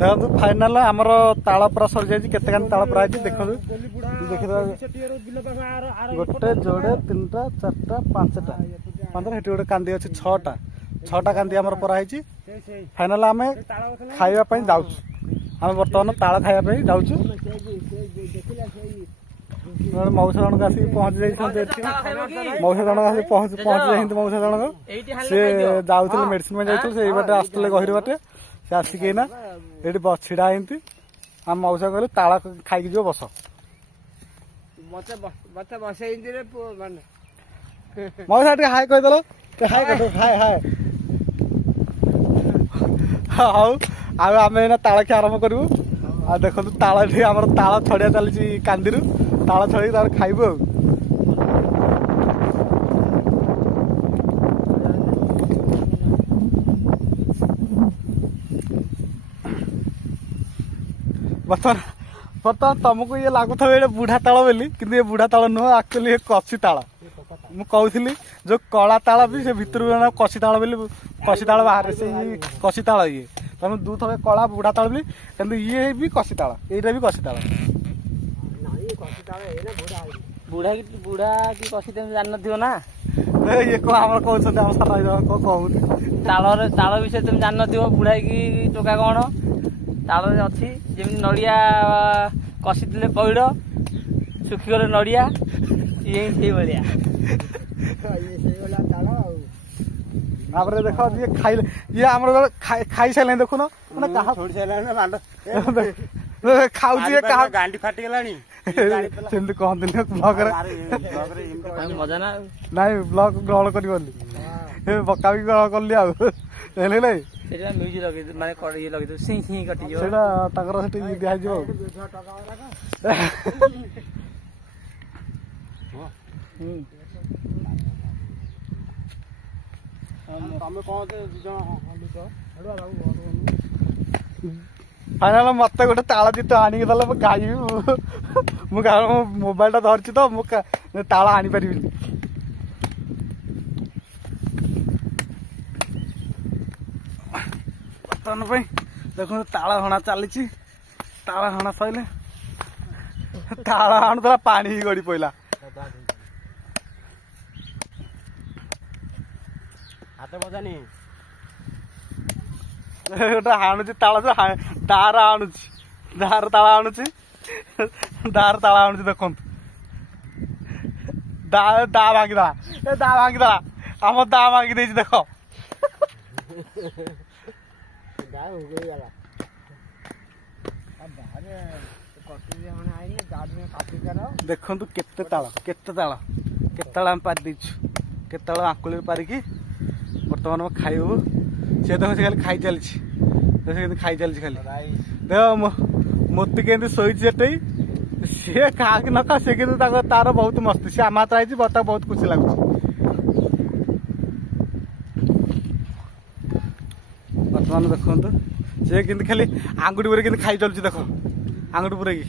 देखो फाइनाल आमर ताल पूरा सरी जाइए केते ताल पूरा देखो देखिए गोटे जोड़े 3टा 4टा 5टा 15 हेटी गोटे कांदी अच्छी 6टा कांदी आमर पूरा फाइनाल आम खाइबा जाऊँ आम बर्तमान ताल खाइबा जाऊँ मौसा जनक आसिक पहुंची जाइए मौसा जनक आसिक पहुंची जाइए मौसा जनक सी जाऊे मेडिसिन में जाते से बाटे आसते गहिर बाटे से आसिक ना ये छिड़ा होती आम मौसा कहले ताला खाई जो बस मौसा टे हाय कहीदेल हाय हाय हाय हाँ आम ताला खी आरंभ करूँ आ देखो ताला आम ताला छड़िया चली कांदी ताला छड़ी तार खाइबू बर्तमान तुमको ये लगुता ये बुढ़ा ताल बोली कि ये बुढ़ा ताल नुह एक्चुअली कसी ताल मुझे जो कला ताल भी से भितर कसी ताल बोली कसी ताल बाहर से कसी ताल ये तुम दूध कला बुढ़ा ताल बोली कि ये भी कसी ताल यहीटा भी कसी ताल बुढ़ा की कसी तुम जान ना ये कौन कहते ताल विषय तुम जान बुढ़ा की टोका कौन ताल अच्छी जमी नड़िया कषि पइड़ सुखीगले नड़िया ये भाया देख ये खाई ये आम खाई सारे देखुन खाऊ गांडी फाटी गलानी सेमती कहते ब्लग मजा ना नाई ब्लग ग्रहण कर बका भी ग्रहण कली आने म्यूजिक लगे माने ये लगे सिं सिं कटि जो सेटा ताकर सेठी दिया जो फाइनाल मत गोटे ताल जित आणिक दल खाइबी मुझे मोबाइल धरची तो मुझे ताल आनी पारि बर्तमान देखो ताल हणा चली ताल हणा सैले ताल आणुला पानी ही गड़ी पड़ा हाथ बजानी गोटे हाणुची ताल दार आणुची दार ताल आणुची दार ताल आणुची देखु दा भांगीदा ए दा भांगीदा आम दा भांगी देछि देख देखु केते ताल आम पारि देछु केते आंकुल पारिकी बर्तमान खाइबू सी देख से खाली खाई चली खाई चली खाली देख मोती के शोची सेटे सी खा कि न खा सी कि तार बहुत मस्ती सी आम हाथ आई बहुत खुशी लगुच बर्तमान देखु सी कि खाली आंगुठी पूरे कि खाई चलुची देख आंगुठी पूरे कि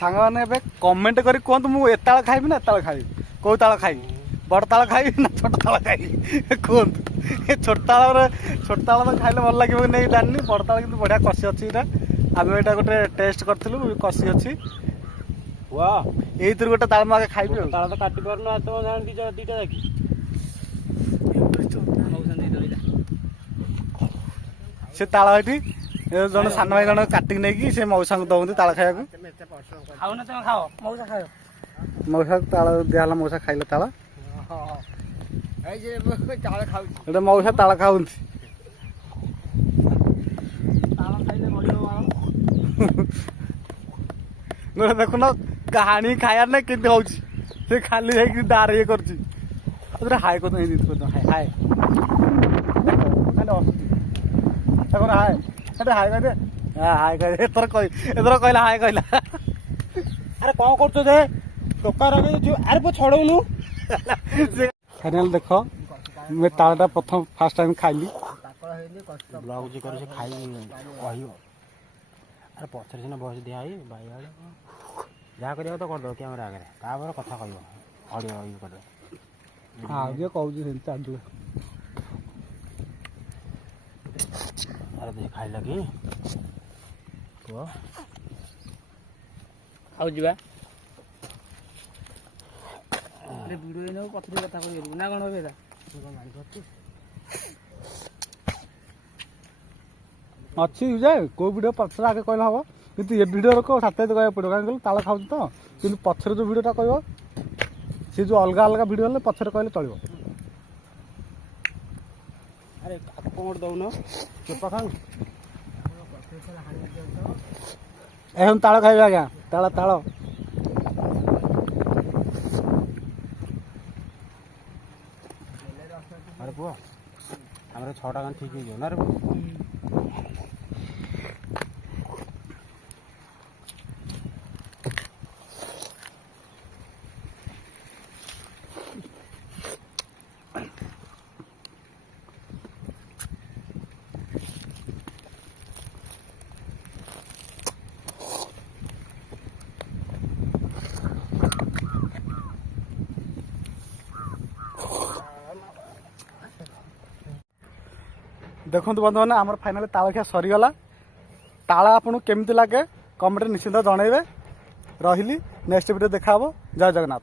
सांग मैंने कमेंट करी कहतु मुझे एताल खाइबी ना एताल खाइबी कौ ताल खाइबी बड़ ताल खाइबी ना छोट ताल खाइबी कहतु छोट ताल तो खाइले भल लगे नहीं जानी बड़ ताल कि बढ़िया कषि अच्छी आम यहाँ गोटे टेस्ट करूँ कषि अच्छी वाह यही गोटे ताल मुझे खाइबी ताल तो काटी पार दीटा से ताल ये जन सान भाई जन काटिक नहीं से मौसा को दौंती ताल खाया खाओ ना तुम खाओ मौसा खाओ मौसा ताल दिहला मौसा खाइले ताल मौसा ताल खाऊ गोटे देखुन कहानी खाया ना कि से खाली जाकि दार ये कर हाय कर हाय हाय हाय हाय कह हाय कह एथर कहला हाय कहला अरे कौन कर टोका रखे अरे वो छड़ौनु फाइनाल देख मैं तालटा प्रथम फास्ट टाइम खाइली ବ୍ଲଗ୍ ଯିଏ କରେ ସେ ଖାଇକି କହିବ। ଆରେ ପଛରେ ସିନା ବୟସ ଦିଆ ହେଇ ଭାଇ ଯାହା କରିବାକୁ ତ କରିଦେବ କ୍ୟାମେରା ଆଗରେ, ତାପରେ କଥା କହିବ ଅଡ଼ିଓ ଇଏ କରିଦେବ। ଆଉ ଯିଏ କହୁଛି ସେମିତି ଚାଲିଲେ। ଆରେ ଦେ ଖାଇଲା କି ପୁଅ ଆଉ ଯିବା ଭିଡ଼ିଓ ଏଇନେ ପଛରେ କଥା କହିପାରିବୁ ନା କ'ଣ ଏବେ ଅଛି ଯେ କୋଉ ଭିଡ଼ିଓ ପଛରେ ଆଗେ କହିଲେ ହବ, କିନ୍ତୁ ଏ ଭିଡ଼ିଓର କୋଉ ସାଥେ କହିବାକୁ ପଡ଼ିବ। କାହିଁକି କହିଲେ ତାଳ ଖାଉଛି ତ, କିନ୍ତୁ ପଛରେ ଯୋଉ ଭିଡ଼ିଓଟା କହିବ ସେ ଯୋଉ ଅଲଗା ଅଲଗା ଭିଡ଼ିଓ ହେଲେ ପଛରେ କହିଲେ ଚଳିବ। ଆରେ ଆକୁ କ'ଣ ଗୋଟେ ଦେଉନ ଚୋପା ଖାଉ। এখন তাଳ ଖାଇବେ ଆଜ୍ଞା, ତାଳ ତାଳ। ଆରେ ପୁଅ ଆମର 6ଟା ଗାଁ ଠିକ୍ ହେଇଯିବ ନା ରେ ପୁଅ। ଦେଖନ୍ତୁ ବନ୍ଧୁମାନେ ଆମର ଫାଇନାଲି ତାଳ ଖିଆ ସରିଗଲା। ତାଳ ଆପଣଙ୍କୁ କେମିତି ଲାଗେ କମେଣ୍ଟରେ ନିଶ୍ଚିନ୍ତ ଜଣାଇବେ। ରହିଲି, ନେକ୍ସଟ ଭିଡ଼ିଓ ଦେଖାହେବ। ଜୟ ଜଗନ୍ନାଥ।